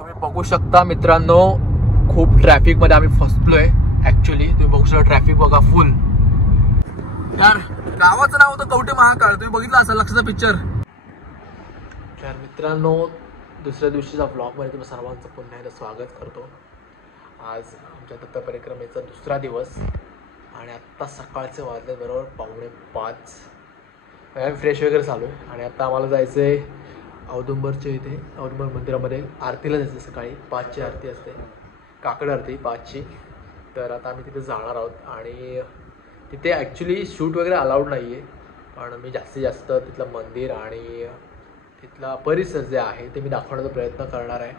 तुम्ही बघू शकता मित्रांनो, खूप ट्रॅफिक मध्ये आम्ही फसलोय ऍक्च्युली. तुम्ही बघू शकता ट्रॅफिक बघा फुल. यार गावाचं नाव होतं कवठे महाकाळ, तुम्ही बघितलं असेल लक्षाचा पिक्चर. तर मित्रांनो, दुसऱ्या दिवशीचा ब्लॉग मध्ये तुम्ही सर्वांचं पुन्हा एकदा स्वागत करतो. आज आमच्या दत्त परिक्रमेचा दुसरा दिवस आणि आत्ता सकाळचे वाजले बरोबर 4:45. आम्ही फ्रेश वगैरे चालू आहे आणि आता आम्हाला जायचं आहे औदुंबरच्या इथे, औदुंबर मंदिरामध्ये आरतीला जायचं. सकाळी 5ची आरती असते, काकड आरती 5ची. तर आता आम्ही तिथे जाणार आहोत आणि तिथे ॲक्च्युली शूट वगैरे अलाउड नाही आहे, पण मी जास्तीत जास्त तिथलं मंदिर आणि तिथला परिसर जे आहे ते मी दाखवण्याचा प्रयत्न करणार आहे.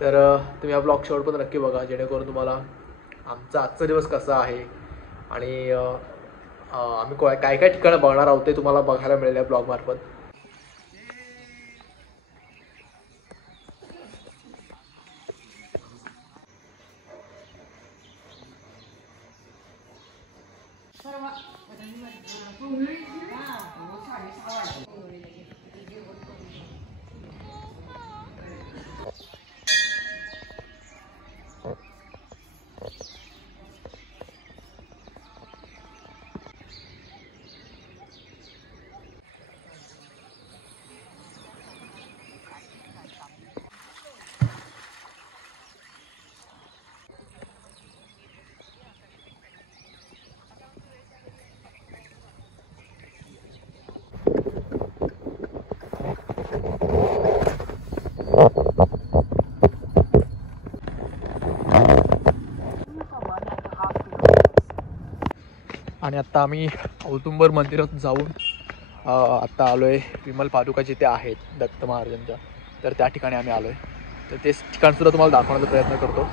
तर तुम्ही हा ब्लॉग शेवट पण नक्की बघा, जेणेकरून तुम्हाला आमचा आजचा दिवस कसा आहे आणि आम्ही काय काय ठिकाणं बघणार आहोत ते तुम्हाला बघायला मिळेल या ब्लॉगमार्फत. आणि आत्ता आम्ही औदुंबर मंदिरात जाऊन आत्ता आलो आहे विमल पादुका जिथे आहेत दत्त महाराजांच्या, तर त्या ठिकाणी आम्ही आलो आहे. तर तेच ठिकाणसुद्धा तुम्हाला दाखवण्याचा प्रयत्न करतो.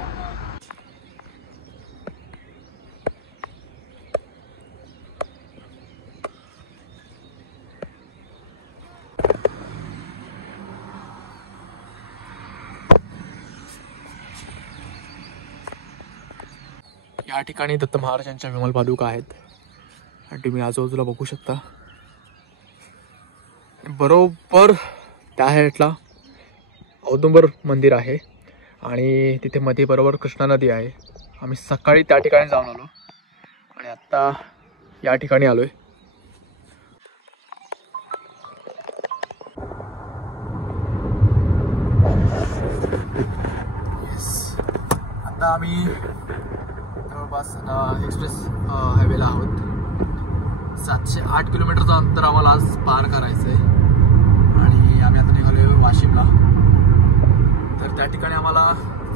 या ठिकाणी दत्त महाराजांच्या विमल पादुका आहेत आणि तुम्ही आजूबाजूला बघू शकता. बरोबर त्या साईडला औदुंबर मंदिर आहे आणि तिथे मध्ये बरोबर कृष्णा नदी आहे. आम्ही सकाळी त्या ठिकाणी जाऊन आलो आणि आत्ता या ठिकाणी आलो आहे. आता आम्ही जवळपास एक्सप्रेस हायवेला आहोत. 708 किलोमीटरचं अंतर आम्हाला आज पार करायचं आहे आणि आम्ही आता निघालो आहे वाशिमला. तर त्या ठिकाणी आम्हाला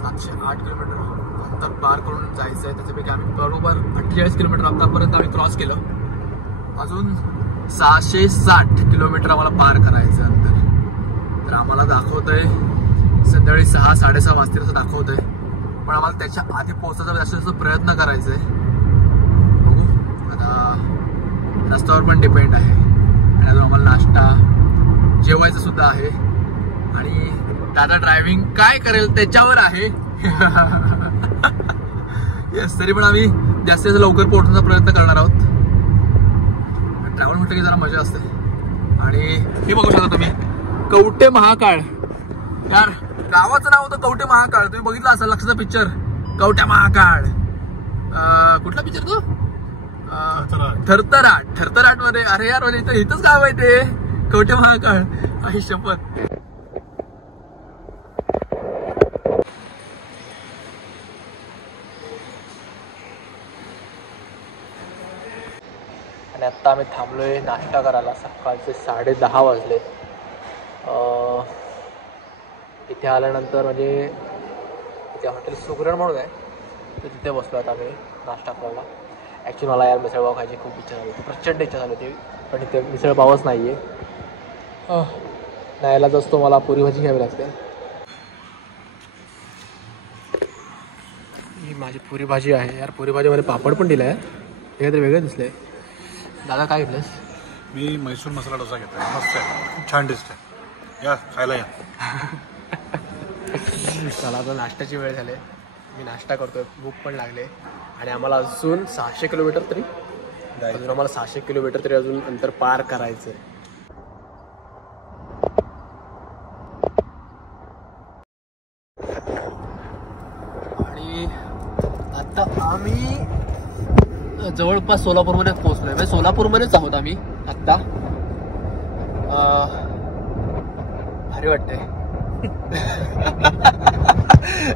708 किलोमीटर अंतर पार करून जायचं आहे. त्याच्यापैकी आम्ही बरोबर 48 किलोमीटर आतापर्यंत आम्ही क्रॉस केलं. अजून 660 किलोमीटर आम्हाला पार करायचं अंतर. तर आम्हाला दाखवतंय संध्याकाळी 6-6:30 वाजतील असं दाखवतंय, पण आम्हाला त्याच्या आधी पोहोचायचा जास्त प्रयत्न करायचा आहे. बघू आता, रस्त्यावर पण डिपेंड आहे आणि अजून आम्हाला नाश्ता जेवायचं सुद्धा आहे आणि दादा ड्रायव्हिंग काय करेल त्याच्यावर आहे. येस, तरी पण आम्ही जास्तीत जास्त लवकर पोहोचण्याचा प्रयत्न करणार आहोत. ट्रॅव्हल म्हटलं की जरा मजा असते. आणि हे बघू शकता तुम्ही कवठे महाकाळ. यार गावाचं नाव होतं कवठे महाकाळ, तुम्ही बघितलं असेल लक्षाचा पिक्चर कवठे महाकाळ. कुठला पिक्चर तो? थरथराट मध्ये. अरे यार म्हणजे इथंच गाव आहे ते कवठे महाकाळ. आई शपथ. आणि आता आम्ही थांबलोय नाश्ता करायला. सकाळचे 10:30 वाजले. इथे आल्यानंतर म्हणजे इथे हॉटेल सुगरण म्हणून आहे, तर तिथे बसलो आता आम्ही नाश्ता करायला. ॲक्च्युली मला यार मिसळपाव खायची खूप इच्छा झाली होती, प्रचंड इच्छा झाली होती, पण इथे मिसळपावच नाही आहे. नाहीलाच असतो, मला पुरी भाजी घ्यावी लागते. ही माझी पुरी भाजी आहे यार. पुरी भाजीमध्ये पापड पण दिला आहे, हे काहीतरी वेगळं दिसलं आहे. दादा काय घेतलंस? मी मैसूर मसाला डोसा घेतला आहे, मस्त आहे, खूप छान टेस्ट आहे. या खायला या. चला आता नाश्त्याची वेळ झाली, मी नाश्ता करतोय, भूक पण लागले आणि आम्हाला अजून 600 किलोमीटर तरी अजून अंतर पार करायचं आहे. आणि आता आम्ही जवळपास सोलापूरमध्ये पोहोचलोय. म्हणजे सोलापूरमध्येच आहोत आम्ही आत्ता. भारी वाटतंय.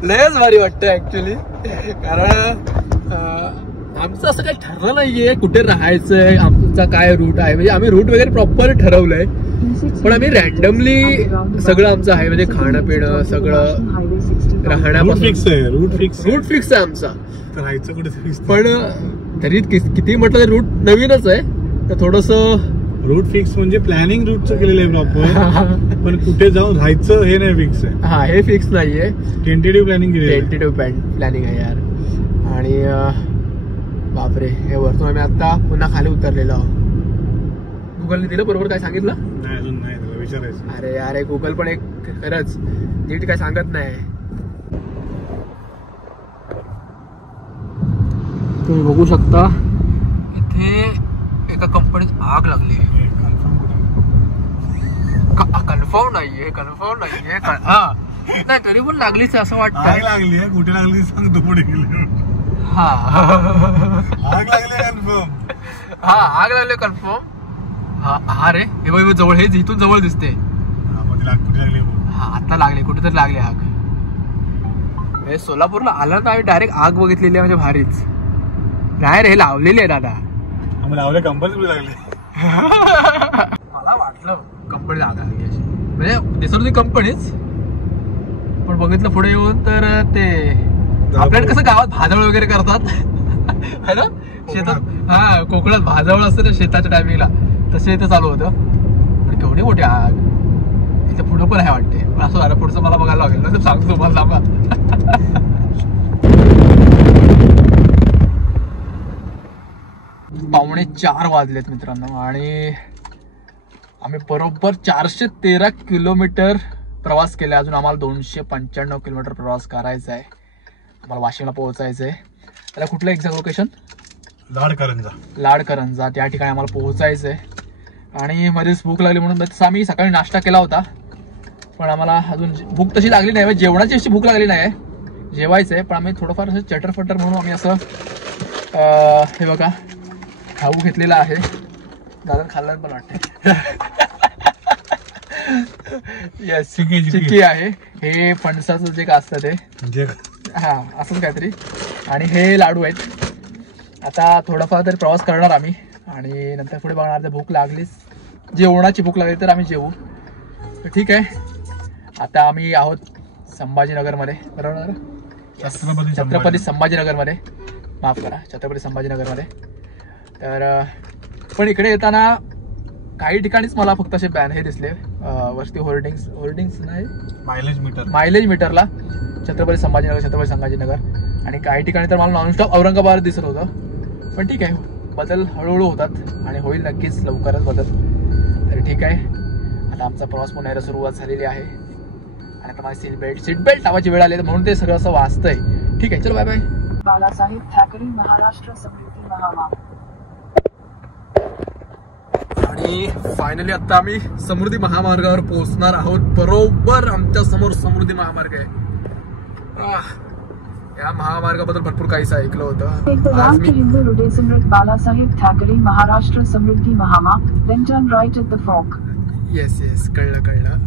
लयच भारी वाटतंय ऍक्च्युली. कारण आमचं असं काही ठरलं नाहीये कुठे राहायचंय, आमचा काय रूट आहे. म्हणजे आम्ही रूट वगैरे प्रॉपर ठरवलंय, पण आम्ही रॅन्डमली सगळं आमचं आहे. म्हणजे खाणं पिणं सगळं राहण्यापासून रूट फिक्स आहे आमचा. पण तरी किती म्हटलं तरी रूट नवीनच आहे, तर थोडस रूट फिक्स म्हणजे प्लॅनिंग रूटचं केलेलं आहे प्रॉपर, पण कुठे जाऊन राहायचं हे नाही फिक्स आहे. हा, हे फिक्स नाहीये. टेंटेटिव्ह प्लॅनिंग प्लॅनिंग आहे यार. आणि बापरे, हे वरतून आम्ही आता पुन्हा खाली उतरलेलो आहोत. गुगलने दिलं बरोबर काय सांगितलं? नाही, अजून नाही विचारायचं. अरे यार, गुगल पण एक खरंच नीट काय सांगत नाही. तुम्ही बघू शकता इथे एका कंपनीत आग लागली. कन्फर्म नाहीये नाही, तरी पण लागलीच असं वाटतं. आग लागली आहे, कुठे लागली सांगतो पुढे गेले. हा, आग लागली कन्फर्म. हा, आग लागली कन्फर्म. हा रे, हे बघ जवळ, हे इथून जवळ दिसते. हा, आता लागले, कुठेतरी लागली आग. म्हणजे सोलापूरला आला तर आम्ही डायरेक्ट आग बघितलेली आहे. म्हणजे भारीच नाही रे, हे लावलेली आहे दादा. लावले कंपनी लागले. मला वाटलं कंपनी आग लागली अशी, म्हणजे दिसत होती कंपनीच, पण बघितलं पुढे येऊन तर ते आपल्याला कसं गावात भाजवळ वगैरे करतात है ना शेतात. हा, कोकणात भाजवळ असतं ना शेताच्या टायमिंगला, तसे इथं चालू होतं. पण केवढी मोठी आग. इथं पुढं पण आहे वाटते. असं झालं, पुढचं मला बघायला लागेल ना, सांगतो तुम्हाला थांबा. 3:45 वाजलेत मित्रांनो, आणि आम्ही बरोबर 413 किलोमीटर प्रवास केला. अजून आम्हाला 295 किलोमीटर प्रवास करायचा आहे. आम्हाला वाशिमला पोहोचायचं आहे. त्याला कुठलं एक्झॅक्ट लोकेशन? लाडकरंजा. त्या ठिकाणी आम्हाला पोहोचायचं आहे. आणि मध्येच भूक लागली म्हणून तसं आम्ही सकाळी नाश्ता केला होता, पण आम्हाला अजून भूक तशी लागली नाही. जेवणाची अशी भूक लागली नाही, जेवायचं आहे. पण आम्ही थोडंफार असं चटरफटर म्हणून आम्ही असं हे बघा खाऊ घेतलेला आहे. दादा खाल्लं पण वाटतं. येस, चिक्की आहे. हे फणसाचं जे का असतं ते, हा असंच काहीतरी. आणि हे लाडू आहेत. आता थोडाफार तरी प्रवास करणार आम्ही, आणि नंतर पुढे बघणार. जर भूक लागलीच, जेवणाची भूक लागली तर आम्ही जेवू. तर ठीक आहे. आता आम्ही आहोत संभाजीनगरमध्ये, बरोबर? छत्रपती संभाजीनगरमध्ये, माफ करा, छत्रपती संभाजीनगरमध्ये. तर पण इकडे येताना काही ठिकाणीच मला फक्त असे बॅन हे दिसले वरती, होर्डिंग्स नाही, मायलेज मीटरला छत्रपती संभाजीनगर. आणि काही ठिकाणी तर मला नॉनस्टॉप औरंगाबाद दिसत होतं. पण ठीक आहे, बदल हळूहळू होतात आणि होईल नक्कीच लवकरच बदल. तर ठीक आहे. आता आमचा प्रवास पुन्हा यायला सुरुवात झालेली आहे. आणि आता माझी सीट बेल्ट लावायची वेळ आली, म्हणून ते सगळं असं वाचतंय. ठीक आहे, चलो बाय बाय. बालासाहेब ठाकरे महाराष्ट्र समृद्धी महामार्ग. आणि फायनली आता आम्ही समृद्धी महामार्गावर पोहोचणार आहोत. बरोबर आमच्या समोर समृद्धी महामार्ग आहे. या महामार्गाबद्दल भरपूर काहीच ऐकलं होतं. आज मी बालासाहेब ठाकरे महाराष्ट्र समृद्धी महामार्ग, then turn right at the fork. Yes कळलं.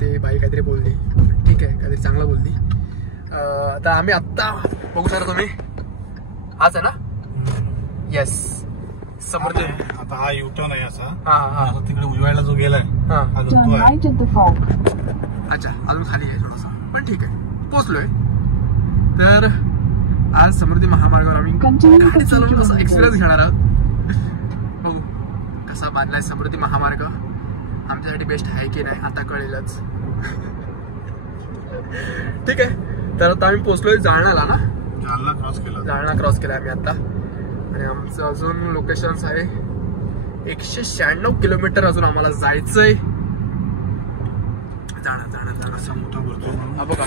ते बाई काहीतरी बोलली, ठीक आहे, काहीतरी चांगलं बोलली. आता आम्ही आत्ता बघू शकता तुम्ही, हाच आहे ना? येस, समृद्धी. आता हा युटर्न आहे असा. हा, तिकडे उजवायला जो गेलाय, अच्छा, अजून खाली आहे थोडासा, पण ठीक आहे, पोहोचलोय. तर आज समृद्धी महामार्गावर आम्ही गाडी चालवून असा एक्सपिरियन्स घेणार आहोत. बघू कसा बांधलाय समृद्धी महामार्ग, आमच्यासाठी बेस्ट आहे की नाही आता कळेलच. ठीक आहे. तर आता आम्ही पोहोचलोय जालन्याला ना, जालना क्रॉस केला आम्ही आता. आणि आमचं अजून लोकेशन्स आहे 196 किलोमीटर अजून आम्हाला जायचंय. जाणार बघा,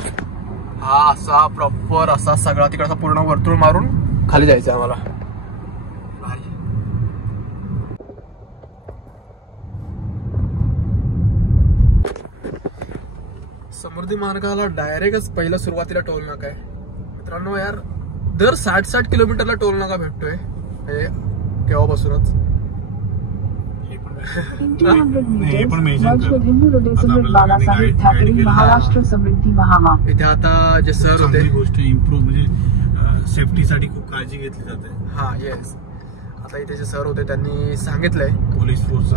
हा असा प्रॉपर असा सगळा तिकडचा पूर्ण वर्तुळ मारून खाली जायचंय आम्हाला. समृद्धी मार्गाला डायरेक्टच पहिला सुरुवातीला टोल नाका आहे मित्रांनो. यार दर 60-60 किलोमीटरला टोल नाका भेटतोय केव्हापासूनच. In 200 meters, merge with Hindu Rhodesian with Balasaheb Thackeray Maharashtra Samriddhi Mahama. इथे आता जे सर होते, गोष्ट इम्प्रूव्ह म्हणजे सेफ्टीसाठी खूप काळजी घेतली जाते. हा येस, आता इथे जे सर होते त्यांनी सांगितलंय, पोलीस फोर्स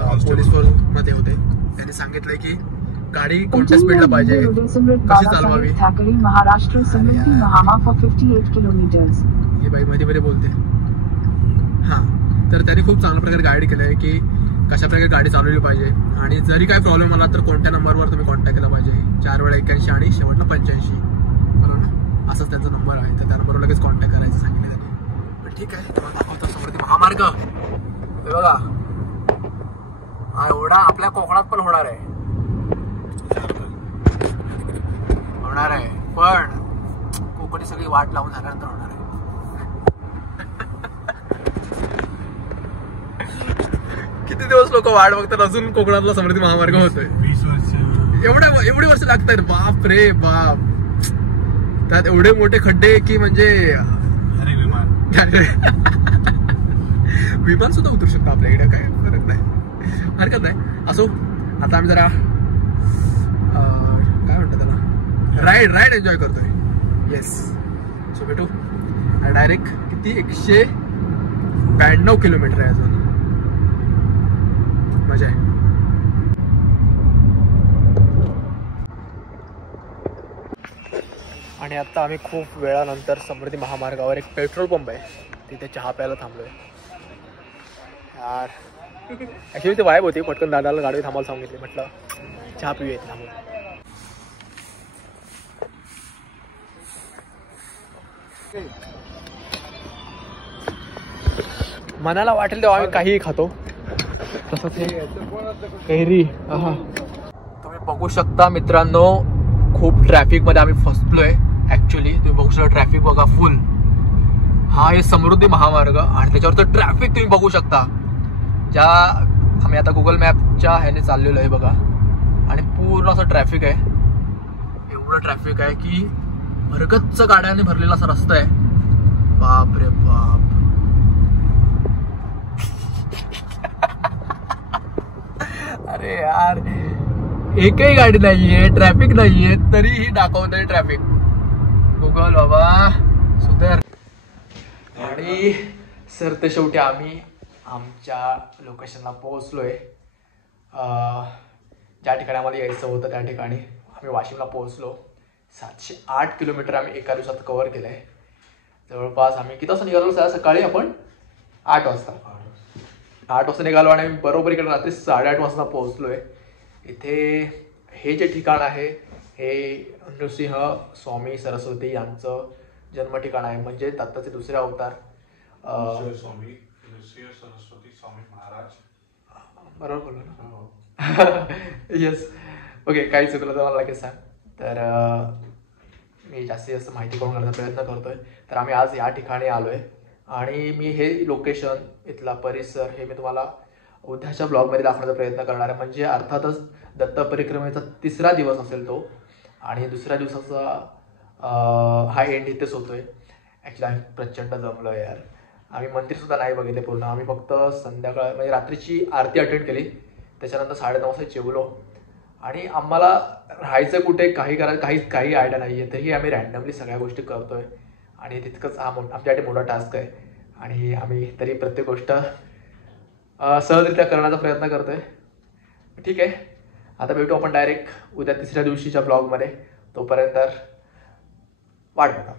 मध्ये होते, त्यांनी सांगितलंय की गाडी कोणत्या स्पीडला पाहिजे, कशी चालवावी. Thackeray Maharashtra Samriddhi Mahama for 58 kilometers. हे बाई मध्ये मध्ये बोलते. हा, तर त्यांनी खूप चांगल्या प्रकारे गाईड केलंय की कशा प्रकारे गाडी चालवली पाहिजे, आणि जरी काही प्रॉब्लेम आला तर कोणत्या नंबरवर तुम्ही कॉन्टॅक्ट केला पाहिजे. 4 वेळा 81 आणि शेवटला 85, बरोबर ना, असाच त्यांचा नंबर आहे. तर त्या नंबरवर लगेच कॉन्टॅक्ट करायचं सांगितलं त्यांनी. पण ठीक आहे, तुम्हाला दाखवतो समृद्धी महामार्ग. हे बघा, हा एवढा आपल्या कोकणात पण होणार आहे, पण कोकणी सगळी वाट लावून झाल्यानंतर होणार आहे. किती दिवस लोक वाट बघतात, अजून कोकणातला समृद्धी महामार्ग होतोय. 20 वर्ष, एवढी वर्ष लागत आहेत. बाप रे बाप, त्यात एवढे मोठे खड्डे की म्हणजे विमान सुद्धा उतरू शकतो आपल्या इकडे, काय फरक नाही, हरकत नाही. असो, आता आम्ही जरा काय म्हणतात त्याला, राईड एन्जॉय करतोय. येस, सो भेटू डायरेक्ट. किती 192 किलोमीटर आहे अजून, मजा आहे. आणि आता आम्ही खूप वेळानंतर समृद्धी महामार्गावर एक पेट्रोल पंप आहे, तिथे चहा प्यायला थांबलोय. यार ॲक्च्युली ती वाईब होती, पटकन दादाला गाडी थांबायला सांगितली, म्हटलं चहा पिऊ येत थांबलो. मनाला वाटेल तेव्हा आम्ही काहीही खातो, तसं ते कैरी. तुम्ही बघू शकता मित्रांनो, खूप ट्रॅफिक मध्ये आम्ही फसलोय. ऍक्च्युली तुम्ही बघू शकता, ट्रॅफिक बघा फुल. हा आहे समृद्धी महामार्ग, आणि त्याच्यावरचं ट्रॅफिक तुम्ही बघू शकता. ज्या आम्ही आता गुगल मॅपच्या ह्याने चाललेलो आहे बघा, आणि पूर्ण असं ट्रॅफिक आहे. एवढं ट्रॅफिक आहे की भरगच्च गाड्याने भरलेला असा रस्ता आहे. बाप रे बाप. अरे यार, एकही गाडी नाहीये, ट्रॅफिक नाहीये, तरीही दाखवतंय ट्रॅफिक. गुगल बाबा सुधर. आणि सर ते शेवटी आम्ही आमच्या लोकेशनला पोहोचलोय. ज्या ठिकाणी आम्हाला यायचं होतं त्या ठिकाणी आम्ही वाशिमला पोहोचलो. 708 किलोमीटर आम्ही एका दिवसात कव्हर केलं आहे. जवळपास आम्ही किती वाजता निघालो, सकाळी आपण 8 वाजता निघालो, आणि बरोबर इकडे रात्री 8:30 वाजता पोहोचलोय. इथे हे जे ठिकाण आहे हे नृसिंह स्वामी सरस्वती यांचं जन्म ठिकाण आहे, म्हणजे दत्ताचे दुसरे अवतार. स्वामी नृसिंह सरस्वती स्वामी महाराज, बरोबर बोललो ना? येस. ओके, काही चुकलं तर मला लगेच सांग. तर मी जास्तीत जास्त माहिती करून घेण्याचा प्रयत्न करतोय. तर आम्ही आज या ठिकाणी आलोय, आणि मी हे लोकेशन, इथला परिसर हे मी तुम्हाला उद्याच्या ब्लॉगमध्ये दाखवण्याचा प्रयत्न करणार आहे. म्हणजे अर्थातच दत्त परिक्रमेचा 3रा दिवस असेल तो, आणि 2ऱ्या दिवसाचा हा एंड इथेच होतोय. ॲक्च्युली आम्ही प्रचंड जमलो यार. आम्ही मंदिरसुद्धा नाही बघितले पूर्ण. आम्ही फक्त संध्याकाळ म्हणजे रात्रीची आरती अटेंड केली, त्याच्यानंतर 9:30 वाजता जेवलो. आणि आम्हाला राहायचं कुठे, काही आयडिया नाही आहे, तरी आम्ही रॅन्डमली सगळ्या गोष्टी करतोय. आणि तितकंच हा आमच्यासाठी मोठा टास्क आहे, आणि आम्ही तरी प्रत्येक गोष्ट सहजरित्या करण्याचा प्रयत्न करतोय. ठीक आहे, आता भेटू आपण डायरेक्ट उद्या 3ऱ्या दिवशीच्या ब्लॉगमध्ये. तोपर्यंत वाट बघा.